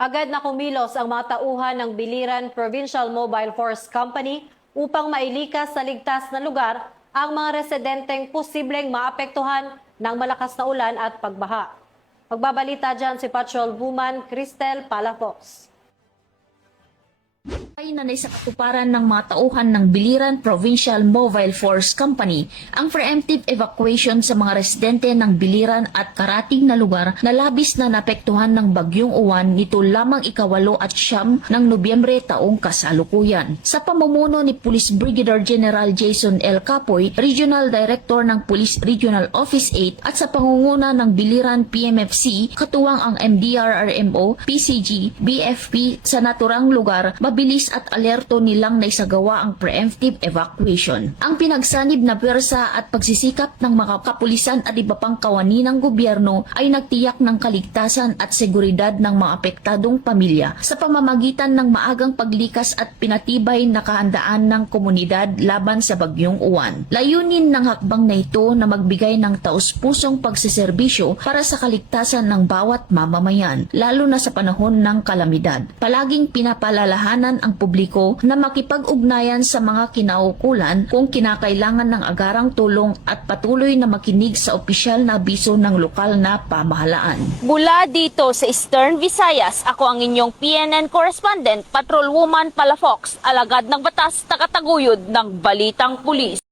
Agad na kumilos ang mga tauhan ng Biliran Provincial Mobile Force Company upang mailikas sa ligtas na lugar ang mga residenteng posibleng maapektuhan ng malakas na ulan at pagbaha. Magbabalita dyan si Patrol Woman Cristel Palafox. Ay na sa katuparan ng mga tauhan ng Biliran Provincial Mobile Force Company ang preemptive evacuation sa mga residente ng Biliran at karating na lugar na labis na napektuhan ng Bagyong Uwan nito lamang 8 at 9 ng Nobyembre taong kasalukuyan. Sa pamumuno ni Police Brigadier General Jason L. Capoy, Regional Director ng Police Regional Office 8 at sa pangunguna ng Biliran PMFC, katuwang ang MDRRMO, PCG, BFP sa naturang lugar, mabilis at alerto nilang naisagawa ang preemptive evacuation. Ang pinagsanib na pwersa at pagsisikap ng mga kapulisan at iba pang kawani ng gobyerno ay nagtiyak ng kaligtasan at seguridad ng mga apektadong pamilya sa pamamagitan ng maagang paglikas at pinatibay na kahandaan ng komunidad laban sa Bagyong Uwan. Layunin ng hakbang na ito na magbigay ng taus-pusong pagseserbisyo para sa kaligtasan ng bawat mamamayan, lalo na sa panahon ng kalamidad. Palaging pinapalalahanan ang publiko na makipag-ugnayan sa mga kinaukulan kung kinakailangan ng agarang tulong at patuloy na makinig sa opisyal na abiso ng lokal na pamahalaan. Mula dito sa Eastern Visayas, ako ang inyong PNN correspondent, Patrol Woman Palafox, alagad ng batas, takataguyod ng Balitang Pulis.